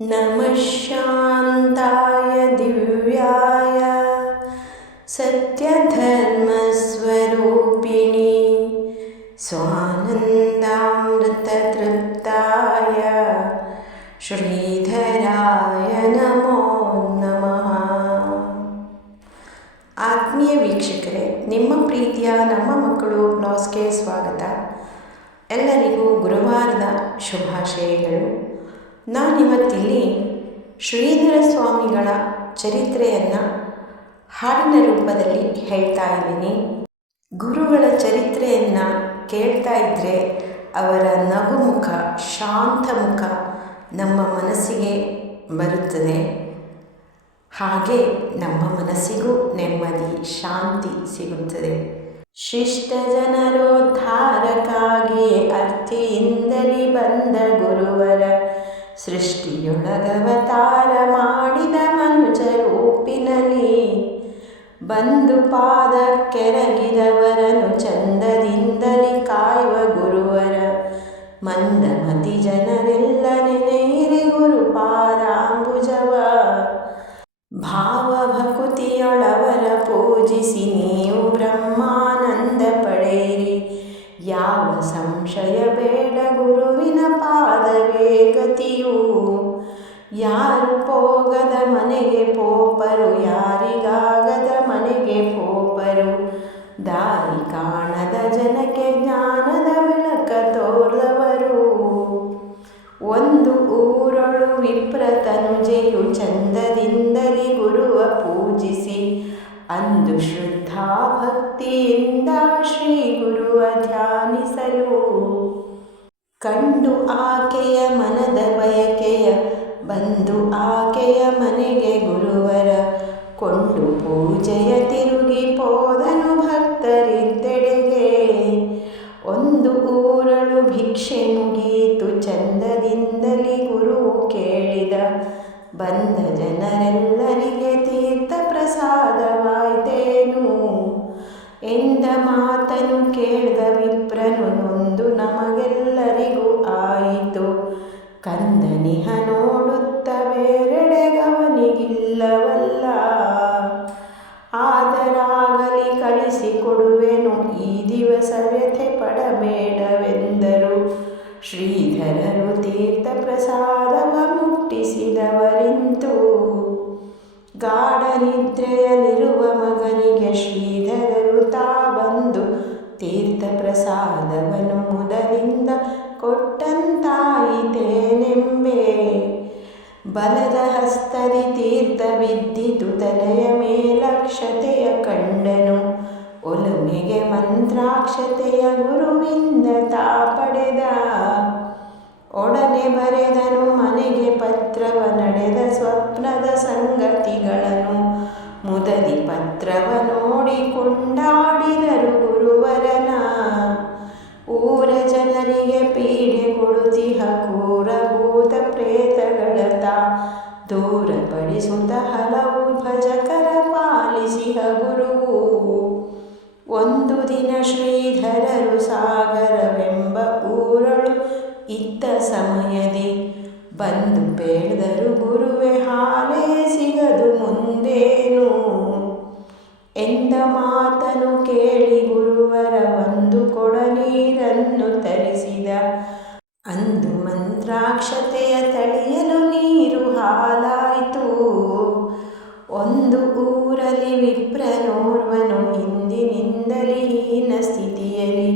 नमः शान्ताय दिव्याय सत्यधर्मस्वरूपिणे स्वानन्दामृततृप्ताय ಶ್ರೀಧರಾಯ ನಮೋ ನಮಃ. ಆತ್ಮೀಯ ವೀಕ್ಷಕರೇ, ನಿಮ್ಮ ಪ್ರೀತಿಯ ನಮ್ಮ ಮಕ್ಕಳು ಬ್ಲಾಗ್ಸ್ಗೆ ಸ್ವಾಗತ. ಎಲ್ಲರಿಗೂ ಗುರುವಾರದ ಶುಭಾಶಯಗಳು. ನಾನಿವತ್ತಿಲ್ಲಿ ಶ್ರೀಧರ ಸ್ವಾಮಿಗಳ ಚರಿತ್ರೆಯನ್ನು ಹಾಡಿನ ರೂಪದಲ್ಲಿ ಹೇಳ್ತಾ ಇದ್ದೀನಿ. ಗುರುಗಳ ಚರಿತ್ರೆಯನ್ನು ಕೇಳ್ತಾ ಇದ್ದರೆ ಅವರ ನಗುಮುಖ, ಶಾಂತ ಮುಖ ನಮ್ಮ ಮನಸ್ಸಿಗೆ ಬರುತ್ತದೆ. ಹಾಗೆ ನಮ್ಮ ಮನಸ್ಸಿಗೂ ನೆಮ್ಮದಿ, ಶಾಂತಿ ಸಿಗುತ್ತದೆ. ಶಿಷ್ಟ ಜನರೋದ್ಧಾರಕ್ಕಾಗಿಯೇ ಅರ್ಥಿಯಿಂದಲೇ ಬಂದ ಗುರುವರ ಸೃಷ್ಟಿಯೊಳಗವತಾರ ಮಾಡಿದ ಮನುಜ ರೂಪಿನಲ್ಲಿ ಬಂದು ಪಾದ ಕೆರಗಿದವರನು ಚಂದದಿಂದಲೇ ಕಾಯುವ ಗುರುವರ ಮಂದಮತಿ ಜನರೆಲ್ಲ ನೆನೆಯಿರಿ ಗುರುಪಾದಾಂಬುಜವ. ಭಾವಭಕುತಿಯೊಳವರ ಪೂಜಿಸಿ ನೀವು ಬ್ರಹ್ಮಾನಂದ ಪಡೆಯಿರಿ. ಯಾವ ಸಂಶಯ ಬೇಡ, ಗುರುವಿನ ಪಾದವೇ ಗತಿಯು. ಯಾರು ಪೋಗದ ಮನೆಗೆ ಪೋಪರು, ಯಾರಿಗಾಗದ ಮನೆಗೆ ಪೋಪರು. ದಾರಿ ಕಾಣದ ಜನಕ್ಕೆ ಜ್ಞಾನದ ಬೆಳಕ ತೋರ್ದವರು. ಒಂದು ಊರೊಳು ವಿಪ್ರ ತನುಜೆಯು ಚಂದದಿಂದಲೇ ಗುರುವ ಪೂಜಿಸಿ ಅಂದು ಶ್ರದ್ಧಾ ಭಕ್ತಿಯಿಂದ ಶ್ರೀ ಗುರುವ ಧ್ಯಾನಿಸಲು. ಕಂಡು ಆಕೆಯ ಮನದ ಬಯಕೆಯ ಬಂದು ಆಕೆಯ ಮನೆಗೆ ಗುರುವರ ಕೊಂಡು ಪೂಜೆಯ ತಿರುಗಿ ಪೋದನು ಭಕ್ತರಿದ್ದೆಡೆಗೆ. ಒಂದು ಊರಳು ಭಿಕ್ಷೆ ಮುಗಿಯಿತು ಚಂದದಿಂದಲೇ ಗುರುವು ಕೇಳಿದ. ಬಂದ ಜನರೆಲ್ಲರಿಗೆ ತೀರ್ಥ ಪ್ರಸಾದವಾಯ್ತೇನು ಎಂದ ಮಾತನು ಕೇಳ್ದ ವಿಪ್ರನು ನೊಂದು ನಮಗೆಲ್ಲರಿಗೂ ಆಯಿತು. ಕಂದನಿಹ ನೋಡುತ್ತ ಬೇರೆಡೆಗವನಿಗಿಲ್ಲವಲ್ಲ. ಆದರಾಗಲಿ ಕಳಿಸಿಕೊಡುವೆನು, ಈ ದಿವಸ ವ್ಯಥೆ ಪಡಬೇಡವೆಂದರು. ಶ್ರೀಧರರು ತೀರ್ಥ ಪ್ರಸಾದವ ಮುಟ್ಟಿಸಿದವರಿಂತು. ಗಾಢ ನಿದ್ರೆಯಲ್ಲಿರುವ ಮಗನಿಗೆ ಶ್ರೀಧರರು ತಾ ಬಂದು ತೀರ್ಥ ಪ್ರಸಾದವನ್ನು ಮುದದಿಂದ ಕೊಟ್ಟಂತಾಯಿತೇನೆಂಬೆ. ಬಲದ ಹಸ್ತದಿ ತೀರ್ಥ ಬಿದ್ದಿತು ತಲೆಯ ಮೇಲಕ್ಷತೆಯ ಕಂಡನು. ಒಲುಮೆಗೆ ಮಂತ್ರಾಕ್ಷತೆಯ ಗುರುವಿಂದ ತಾ ಪಡೆದ. ಒಡನೆ ಬರೆದನು ಮನೆಗೆ ಪತ್ರವ, ನಡೆದ ಸ್ವಪ್ನದ ಸಂಗತಿಗಳನ್ನು. ಮುದದಿ ಪತ್ರವ ನೋಡಿ ಕೊಂಡಾಡಿದರು ಗುರುವರನ. ಊರ ಜನರಿಗೆ ಪೀಡೆ ಕೊಡುತ್ತಿಹ ಕ್ರೂರ ಭೂತ ಪ್ರೇತಗಳ ತಾ ದೂರಪಡಿಸುತ್ತ ಹಲವು ಭಜಕರ ಪಾಲಿಸಿಹ ಗುರುವು. ಒಂದು ದಿನ ಶ್ರೀಧರರು ಸಾಗರವೆಂಬ ಊರಳು ಇದ್ದ ಸಮಯದಿ ಬಂದು ಬೇಡ್ದರು ಗುರುವೆ, ಹಾಲೇ ಸಿಗದು ಮುಂದೇನು ಎಂದ ಮಾತನು ಕೇಳಿ ಗುರುವರ ಒಂದು ಕೊಡ ನೀರನ್ನು ತರಿಸಿದ. ಅಂದು ಮಂತ್ರಾಕ್ಷತೆಯ ತಳಿಯಲು ನೀರು ಹಾಲಾಯಿತು. ಒಂದು ಊರಲ್ಲಿ ವಿಪ್ರನೋರ್ವನು ಹಿಂದಿನಿಂದಲೇ ಹೀನ ಸ್ಥಿತಿಯಲ್ಲಿ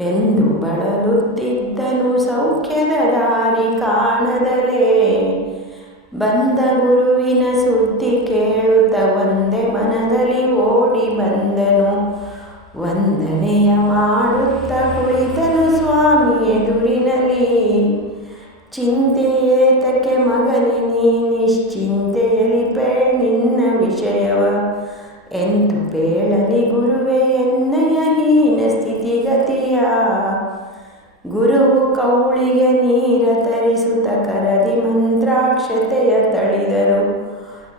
ಬೆಂದು ಬಳಲುತ್ತಿದ್ದನು. ಸೌಖ್ಯದ ದಾರಿ ಕಾಣದಲೇ ಬಂದ ಗುರುವಿನ ಸುದ್ದಿ ಕೇಳುತ್ತ ಒಂದೇ ಮನದಲ್ಲಿ ಓಡಿ ಬಂದನು. ವಂದನೆಯ ಮಾಡುತ್ತ ಕುಳಿತನು ಸ್ವಾಮಿ ಎದುರಿನಲ್ಲಿ. ಚಿಂತೆಯೇತಕ್ಕೆ ಮಗನೇ ನೀ ನಿಶ್ಚಿಂತೆಯಲಿ ನಿನ್ನ ವಿಷಯವ ಎಂದು ಬೇಳಲಿ ಗುರುವೆ ಎನ್ನಯ ಹೀನ ಸ್ಥಿತಿಗತಿಯ. ಗುರುವು ಕೌಳಿಗೆ ನೀರ ತರಿಸುತ್ತ ಕರದಿ ಮಂತ್ರಾಕ್ಷತೆಯ ತಳಿದರು.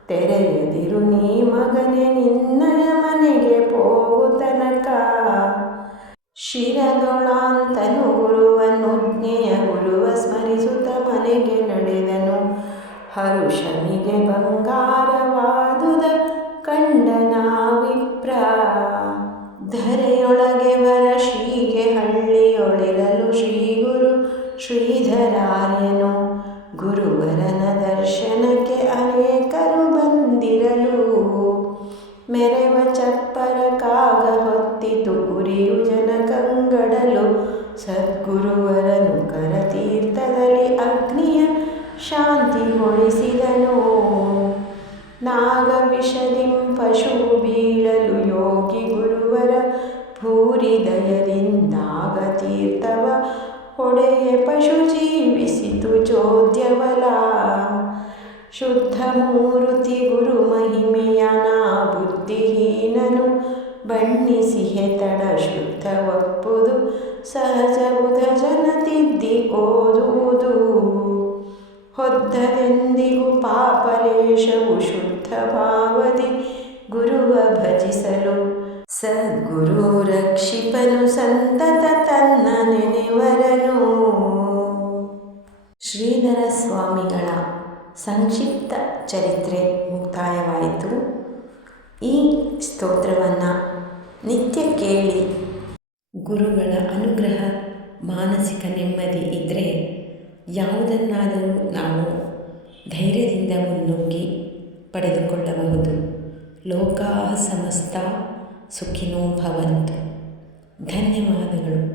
ತೆರೆಯದಿರು ನೀ ಮಗನೇ, ನಿನ್ನಯ ಮನೆಗೆ ಹೋಗು ತನಕ. ಶಿರದೊಳಾಂತನು ಗುರುವನುಜ್ಞೆಯ ಗುರುವ ಸ್ಮರಿಸುತ್ತ ಮನೆಗೆ ನಡೆದನು. ಹರುಷನಿಗೆ ಬಂಗಾರವಾದುದ ಕಂಡನ ವಿಪ್ರ. ಧರೆಯೊಳಗೆ ವರ ಶ್ರೀಗೆ ಹಳ್ಳಿಯೊಳಿರಲು ಶ್ರೀಗುರು ಶ್ರೀಧರಾರ್ಯನು. ಗುರುವರನ ದರ್ಶನಕ್ಕೆ ಅನೇಕರು ಬಂದಿರಲು. ಮೆರೆವ ಚಪ್ಪರ ಕಾಗ ಹೊತ್ತಿತು ಉರಿಯು ಜನ ಕಂಗಡಲು. ಸದ್ಗುರುವರನು ಕರತೀರ್ಥದಲ್ಲಿ ಅಗ್ನಿಯ ಶಾಂತಿಗೊಳಿಸಿದನು. ನಾಗವಿಷದಿಂ ಪಶು ಬೀಳಲು ಯೋಗಿ ಗುರುವರ ಭೂರಿ ದಯದಿಂದಾಗ ತೀರ್ಥವ ಹೊಡೆಯ ಪಶು ಜೀವಿಸಿತು ಚೋದ್ಯವಲ. ಶುದ್ಧ ಮೂರುತಿ ಗುರು ಮಹಿಮೆಯ ನಾ ಬುದ್ಧಿಹೀನನು ಬಣ್ಣಿಸಿಹೆ ತಡ ಶುದ್ಧ ಒಪ್ಪುದು ಸಹಜ ಬುಧ ಜನ ತಿದ್ದಿ ಓದುವುದು. ಹೊದ್ದದೆಂದಿಗೂ ಪಾಪಲೇಶವು ಶುದ್ಧ ಭಾವದಿ ಗುರುವ ಭಜಿಸಲು. ಸದ್ಗುರು ರಕ್ಷಿಪನು ಸಂತತ ತನ್ನ ನೆನೆವರನು. ಶ್ರೀಧರ ಸ್ವಾಮಿಗಳ ಸಂಕ್ಷಿಪ್ತ ಚರಿತ್ರೆ ಮುಕ್ತಾಯವಾಯಿತು. ಈ ಸ್ತೋತ್ರವನ್ನು ನಿತ್ಯ ಕೇಳಿ ಗುರುಗಳ ಅನುಗ್ರಹ, ಮಾನಸಿಕ ನೆಮ್ಮದಿ ಇದ್ದರೆ ಯಾವುದನ್ನಾದರೂ ನಾವು ಧೈರ್ಯದಿಂದ ಮುನ್ನುಗ್ಗಿ ಪಡೆದುಕೊಳ್ಳಬಹುದು. ಲೋಕಾಃ ಸಮಸ್ತ ಸುಖಿನೋ ಭವಂತು. ಧನ್ಯವಾದಗಳು.